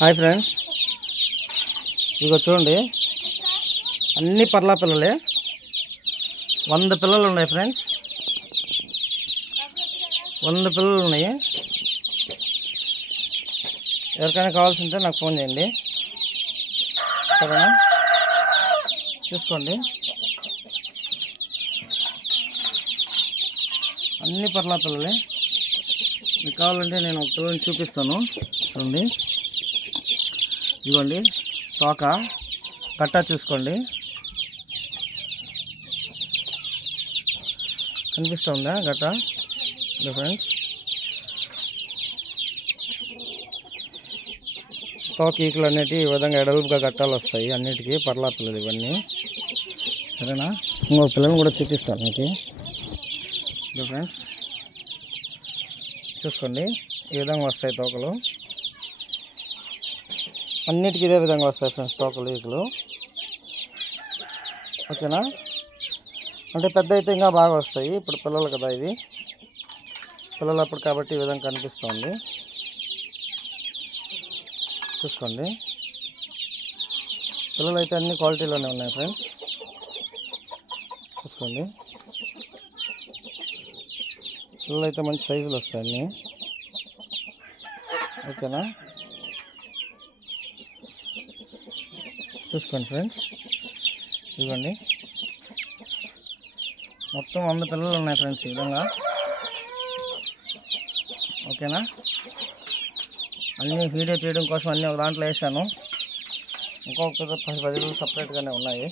Hi friends. ఇదిగో చూడండి. అన్ని పర్లా పిల్లలే. వంద పిల్లలు ఉన్నాయి ఫ్రెండ్స్. వంద పిల్లలు ఉన్నాయి. ఎవరికైనా కావాల్సి ఉంటే నాకు ఫోన్ చేయండి. సరేనా? చూసుకోండి. అన్ని పర్లా పిల్లలే. మీకు కావాలంటే నేను ఒక పిల్లల్ని చూపిస్తాను. చూడండి. ఇదిగోండి తోక కట్టా చూసుకోండి. కనిపిస్తుందా గట్ట? డిఫరెన్స్ తోక ఈకలు అనేటివి ఈ విధంగా ఎడల్పుగా గట్టాలు వస్తాయి అన్నిటికీ పర్లా పిల్లలు ఇవన్నీ. సరేనా? ఇంకో పిల్లల్ని కూడా చూపిస్తాను మీకు. డిఫరెన్స్ ఫ్రెండ్స్ చూసుకోండి ఈ విధంగా వస్తాయి తోకలు. అన్నిటికీ ఇదే విధంగా వస్తాయి ఫ్రెండ్స్ తోకలు ఈకలు ఓకేనా? అంటే పెద్ద అయితే ఇంకా బాగా వస్తాయి. ఇప్పుడు పిల్లలు కదా ఇది పిల్లలు అప్పుడు కాబట్టి ఈ విధంగా కనిపిస్తుంది. చూసుకోండి. పిల్లలు అయితే అన్ని క్వాలిటీలోనే ఉన్నాయి ఫ్రెండ్స్ చూసుకోండి. పిల్లలు అయితే మంచి సైజులు వస్తాయి అన్నీ. ఓకేనా? చూసుకోండి ఫ్రెండ్స్. ఇవ్వండి మొత్తం వంద పిల్లలు ఉన్నాయి ఫ్రెండ్స్ ఈ విధంగా. ఓకేనా? అన్నీ వీడియో తీయడం కోసం అన్నీ ఒక దాంట్లో వేసాను. ఇంకొక పది పది రోజులు సపరేట్గానే ఉన్నాయి.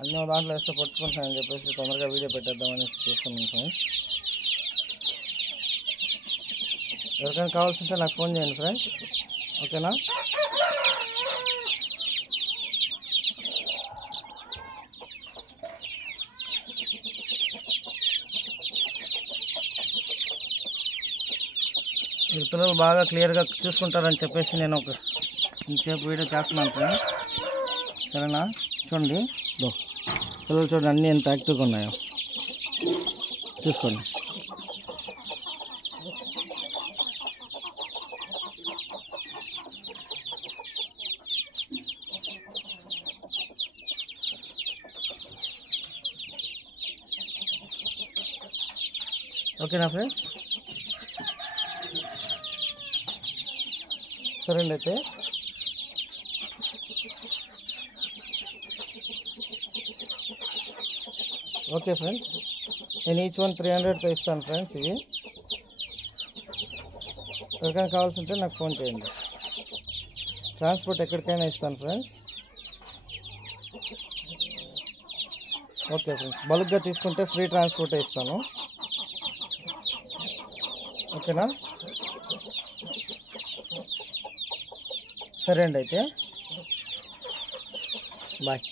అన్నీ ఒక దాంట్లో వేస్తే పట్టుకుంటానని చెప్పేసి తొందరగా వీడియో పెట్టేద్దామని చేస్తున్నాను ఫ్రెండ్స్. ఎవరికైనా కావాల్సి ఉంటే నాకు ఫోన్ చేయండి ఫ్రెండ్స్. ఓకేనా? మీరు పిల్లలు బాగా క్లియర్గా చూసుకుంటారని చెప్పేసి నేను ఒక ఇంతసేపు వీడియో చేస్తున్నాను ఫ్రెండ్స్. సరేనా? చూడండి. పిల్లలు చూడండి అన్నీ ఎంత యాక్టివ్గా ఉన్నాయో? చూసుకోండి. ఓకేనా ఫ్రెండ్స్? సరే అండి అయితే. ఓకే ఫ్రెండ్స్ నేను ఈచ్ వన్ త్రీ హండ్రెడ్తో ఇస్తాను ఫ్రెండ్స్ ఇవి. ఎవరికైనా కావాల్సి ఉంటే నాకు ఫోన్ చేయండి. ట్రాన్స్పోర్ట్ ఎక్కడికైనా ఇస్తాను ఫ్రెండ్స్. ఓకే ఫ్రెండ్స్ బల్క్గా తీసుకుంటే ఫ్రీ ట్రాన్స్పోర్టే ఇస్తాను. ఓకేనా? సరే అండి అయితే. బాయ్.